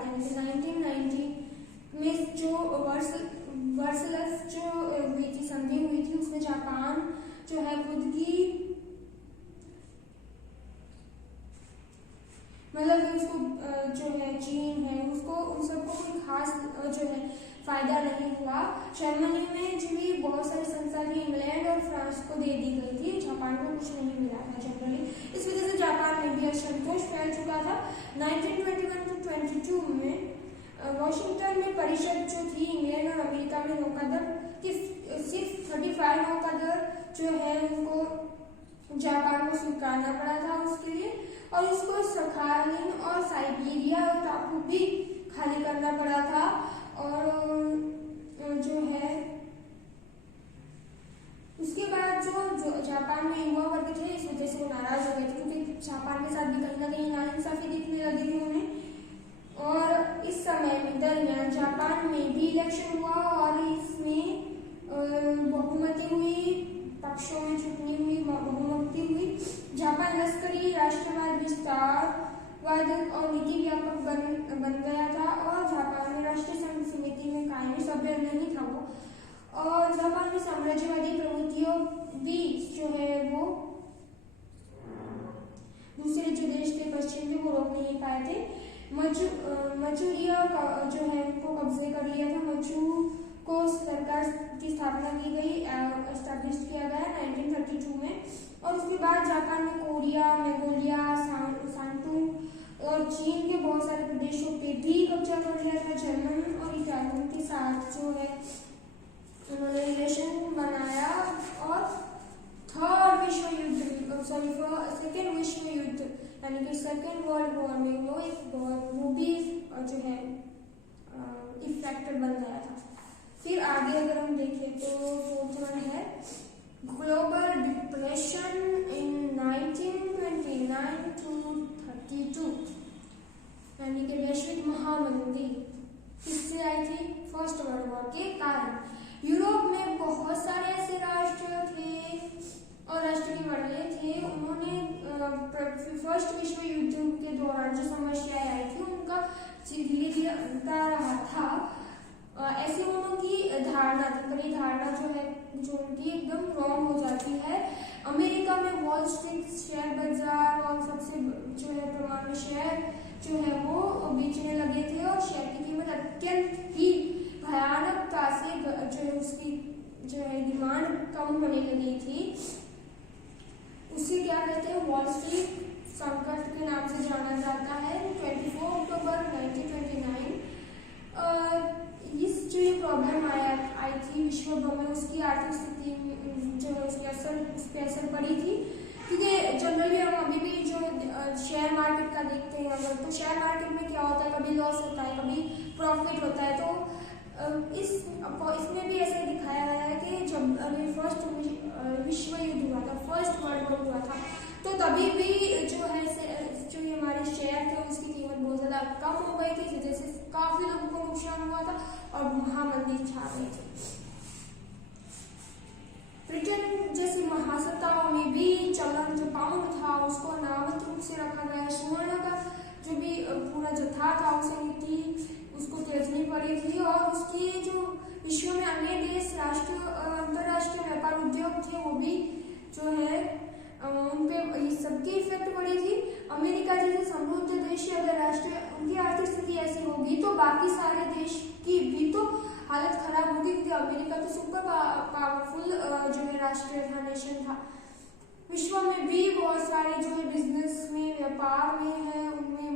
यानी कि 1990 में जो वर्सलस जो हुई थी, संधि हुई थी, उसमें जापान जो है खुद की मतलब उसको जो है चीन है उसको उन सबको कोई खास जो है फायदा नहीं हुआ। जर्मनी में जो भी बहुत सारी संस्था थी इंग्लैंड और फ्रांस को दे दी गई थी, जापान को कुछ नहीं मिला था जनरली। इस वजह से जापान में भी असंतोष फैल चुका था। 1921 to 22 में वॉशिंगटन में परिषद जो थी इंग्लैंड और अमेरिका में नौकादर कि सिर्फ 35 नौकादर जो है उनको जापान को स्वीकारना पड़ा था उसके लिए, और उसको सखालिन और साइबेरिया टापू भी खाली करना पड़ा था। और जो है उसके बाद जो जापान में युवा वर्ग थे इस वजह से वो नाराज हो गए थे, क्योंकि जापान के साथ भी कहीं ना कहीं नाइंसाफी दिखने लगी थी उन्हें। और इस समय में दरमियान जापान में भी इलेक्शन हुआ और इसमें बहुमती हुई, पक्षों में छुटनी हुई, बहुमती हुई। जापान लश्करी राष्ट्रवाद, विस्तारवाद और नीति व्यापक बन गया था और जापान में राष्ट्रीय संघ समिति में कायमी सभ्य नहीं था वो। और जापान में साम्राज्यवादी प्रवृत्तियों भी जो है वो दूसरे जो देश थे पश्चिम थे वो रोक नहीं पाए थे। मचूरिया जो है उनको कब्जे कर लिया था। मचू को सरकार की स्थापना की गई, एस्टैब्लिश किया गया 1932 में। और उसके बाद जापान में कोरिया, मंगोलिया, सांटू और चीन के बहुत सारे प्रदेशों पे भी कब्जा कर लिया था। जर्मन और इटालियन के साथ जो है उन्होंने रिलेशन बनाया और सेकेंड विश्व युद्ध यानी कि सेकेंड वर्ल्ड वॉर में वो भी जो है इफेक्टेड बन गया था। फिर आगे अगर हम देखें तो फोर्थ वन है ग्लोबल डिप्रेशन इन 1929 to 32 यानी कि वैश्विक महामंदी किससे आई थी? फर्स्ट वर्ल्ड वॉर के कारण। यूरोप में बहुत सारे ऐसे राष्ट्र थे और राष्ट्र के मंडले थे, उन्होंने फर्स्ट विश्व युद्ध के दौरान जो समस्याएं आई थी उनका धीरे धीरे अंतर रहा था। ऐसी उनकी धारणा थी, परिधारणा जो है जो उनकी एकदम रॉन्ग हो जाती है। अमेरिका में वॉल स्ट्रीट शेयर बाजार और सबसे जो है प्रमाण शेयर जो है वो बेचने लगे थे और शेयर की कीमत अत्यंत ही भयानकता से जो है उसकी जो है डिमांड कम होने लगी थी। उसे क्या कहते हैं? वॉल स्ट्रीट संकट के नाम से जाना जाता है। 24 अक्टूबर 1929 इस जो ये प्रॉब्लम आई थी विश्व भर में, उसकी आर्थिक स्थिति जो है उस पर असर पड़ी थी। क्योंकि जनरली हम अभी भी जो शेयर मार्केट का देखते हैं अगर, तो शेयर मार्केट में क्या होता है, कभी लॉस होता है कभी प्रॉफिट होता है। तो इसमें भी ऐसा दिखाया गया है कि जब अभी फर्स्ट विश्व युद्ध हुआ था, फर्स्ट वर्ल्ड वॉर हुआ था, तो तभी भी जो है जो ये हमारे शेयर थे उसकी कीमत बहुत ज़्यादा कम हो गई थी, जैसे काफ़ी लोगों को नुकसान हुआ था और महामंदी छा गई थी। ब्रिटेन जैसी महासत्ताओं में भी चलन जो पाउंड था उसको अनावत रूप से रखा गया। स्वर्ण का जो भी पूरा जत्था था उसे नीति उसको त्यागनी पड़ी थी और उसकी जो विश्व में अन्य देश अंतरराष्ट्रीय व्यापार उद्योग थे वो भी जो है उन पे सबकी इफेक्ट पड़ी थी। अमेरिका जैसे समृद्ध देश अगर उनकी आर्थिक स्थिति ऐसी होगी तो बाकी सारे देश की भी तो हालत खराब होगी, क्योंकि अमेरिका तो सुपर पावरफुल जो है राष्ट्र था, नेशन था। विश्व में भी बहुत सारे जो है बिजनेस में, व्यापार में है, उनमें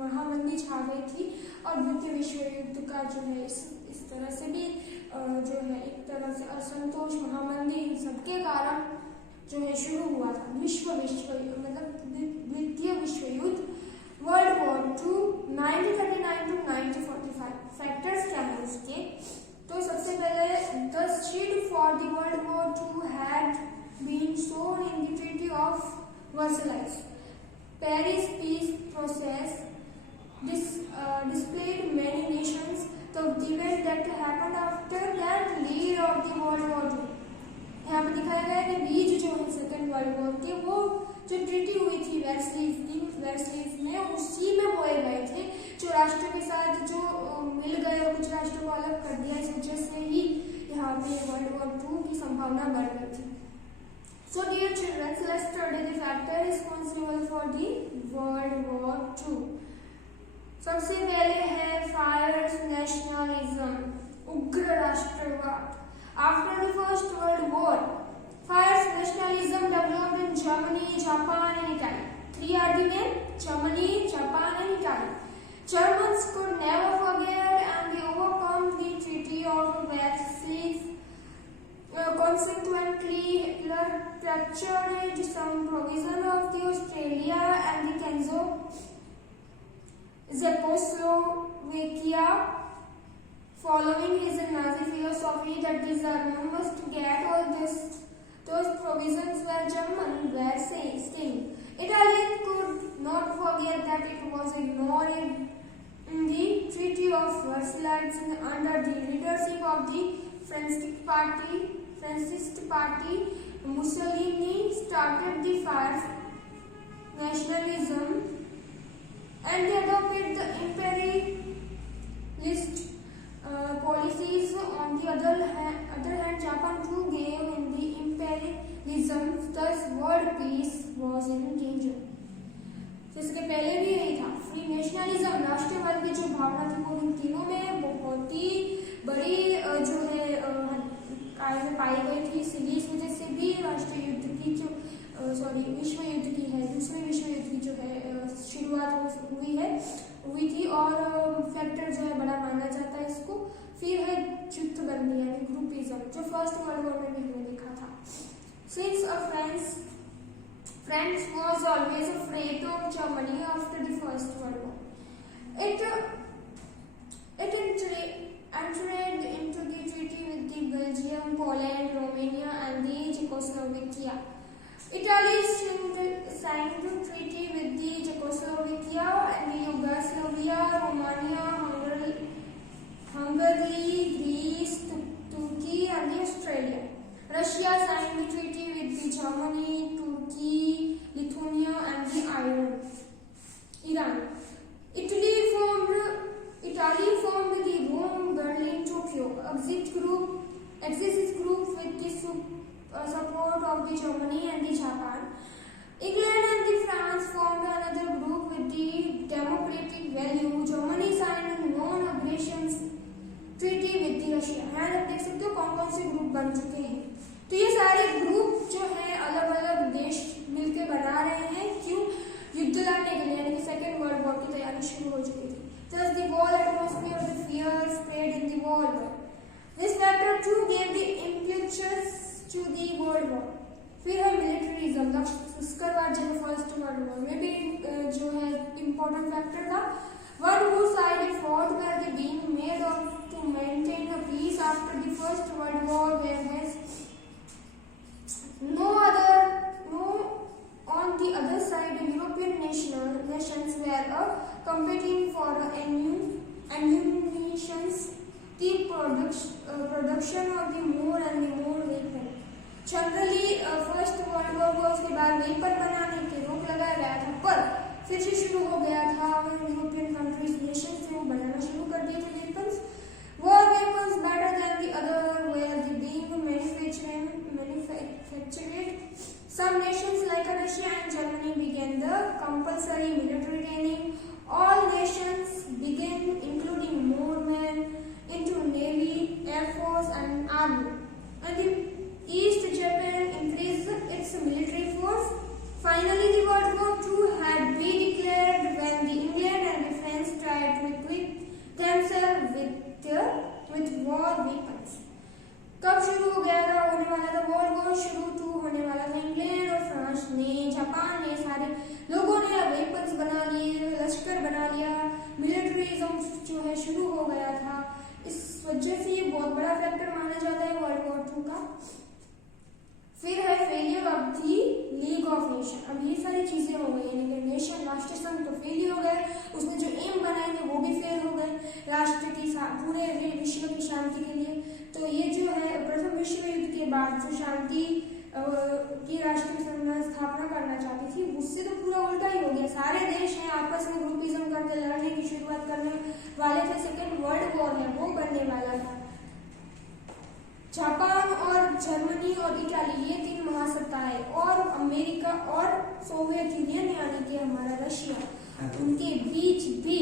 महामंदी छा गई थी और द्वितीय विश्व युद्ध का जो है इस तरह से भी जो है एक तरह से असंतोष, महामंदी इन सबके कारण जो है शुरू हुआ था मतलब द्वितीय विश्व युद्ध, वर्ल्ड वॉर 2 1939 to 1945। फैक्टर्स क्या है उसके? तो सबसे पहले the seeds for the world war 2 had been sown in the treaty of Versailles. Paris peace process displayed many nations the event that happened after that lead of the World War II। यहाँ पे दिखाया गया है कि बीज जो है second world war के वो जो ट्रीटी हुई थी वेस्टलीफ में, उसी में बोए गए थे कुछ राष्ट्र के साथ जो मिल गए और कुछ राष्ट्रों को अलग कर दिया, इस वजह से ही यहाँ पे वर्ल्ड वॉर 2 की संभावना बढ़ गई थी। So dear children, let's study the factor responsible for the World War II. सबसे पहले है फायर्स नेशनलिज्म, उग्र राष्ट्रवाद। After the First World War, fierce nationalism developed in Germany, Japan and Italy. Three are the names: Germany, Japan and Italy. Germans could never forget and they overcome the Treaty of Versailles. Consequently, Hitler fractured some provision of the Australia and the Czechoslovakia, following his Nazi philosophy that the Germans must get all those provisions where Germans were staying. Italy could not forget that it was ignored in the Treaty of Versailles under the leadership of the Fascist Party. Mussolini started the fierce nationalism and they adopted the imperialist policies. On the other hand, Japan too gave in the imperialism, thus world peace was in danger. इसके पहले भी यही था। Free nationalism, राष्ट्रवाद की जो भावना थी वो इन तीनों में बहुत ही बड़ी जो है कार्य में पाई गई थी। इसीलिए इस वजह से भी राष्ट्रीय युद्ध की जो विश्व युद्ध की है, दूसरे विश्व युद्ध की जो है शुरुआत हुई थी और फैक्टर जो है बड़ा माना जाता है इसको। फिर है जुद्धबंदी यानी ग्रुपिज्म, जो फर्स्ट वर्ल्ड वॉर में भी हमने देखा था। Since France was always afraid of Germany after the First World War, it entered into the treaty with the Belgium, Poland, Romania, and the Czechoslovakia. Italy signed the treaty with the Czechoslovakia and the Yugoslavia, Romania, Hungary, Greece, Turkey, and the Australia. Russia signed the treaty with the Germany, Turkey, Lithuania, and the Iran. Italy formed the Rome, Berlin, Tokyo axis group with the support of the Germany and the Japan. England and the France formed another group with the democratic value. Germany signed a non-aggression treaty with the Russia. यहाँ आप देख सकते हो कौन से group बन चुके हैं। तो ये सारे ग्रुप जो है अलग अलग देश मिलकर बना रहे हैं, क्यों? युद्ध लड़ने के लिए, यानी कि सेकेंड वर्ल्ड वॉर की तैयारी शुरू हो चुकी थी। Thus the whole atmosphere of the fear spread in the world. This factor too gave the impetus to the world war. फिर है मिलिट्रिज्म, लश्करवाद, जो फर्स्ट वर्ल्ड वॉर में भी जो है इम्पोर्टेंट फैक्टर था। One whose side fought were they being made of to maintain a peace after the First World War, whereas on the other side, European nations were competing for ammunitions, the production of the more and the more weapons. Generally first world war को उसके बाद weapon बनाने की रोक लगाया गया था, पर फिर से शुरू हो गया था। यूरोपियन कंट्रीज नेशन थे वो बनाना शुरू कर दिए थे weapons. War weapons better than the other were the being manufactured. Some nations like Russia and Germany began the compulsory military training. All nations began including more men into Navy, Air Force and Army. And the East Japan increased its military force. Finally, the World War II had been declared when the England and the France tried to equip themselves with war weapons. कब शुरू हो गया था, होने वाला था world war शुरू होने वाला था। इंग्लैंड और फ्रांस ने, जापान ने, सारे लोगों ने वेपन्स बना लिए, लश्कर बना लिया, मिलिट्रिज्म जो है शुरू हो गया था। इस वजह से ये बहुत बड़ा फैक्टर माना जाता है वर्ल्ड वॉर 2 का। फिर है failure of the league of nation. अब ये सारी चीजें हो गई, यानी कि नेशन राष्ट्र संघ तो फेल हो गए, उसने जो एम बनाए थे वो भी फेल हो गए राष्ट्र की पूरे विश्व की शांति के लिए। तो ये जो है प्रथम विश्व युद्ध के बाद जो शांति की राष्ट्रीय संघ स्थापना करना चाहती थी, उससे तो पूरा उल्टा ही हो गया। सारे देश हैं आपस में ग्रुपिज्म करके लड़ने की शुरुआत करने वाले थे। सेकेंड वर्ल्ड वॉर है वो बनने वाला था। जापान और जर्मनी और इटाली ये 3 महासत्ताएं और अमेरिका और सोवियत यूनियन यानी कि हमारा रशिया, उनके बीच भी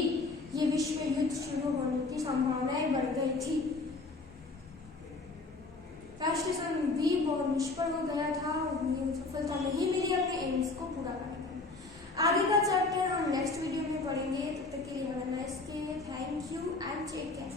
ये विश्व युद्ध शुरू होने की संभावनाएं बढ़ गई थी। राष्ट्रीय संघ भी बहुत निष्फल हो गया था, उन्हें सफलता नहीं मिली अपने एम्स को पूरा करने में। आगे का चैप्टर हम नेक्स्ट वीडियो में पढ़ेंगे। तब तक के लिए have a nice day, thank you and take care.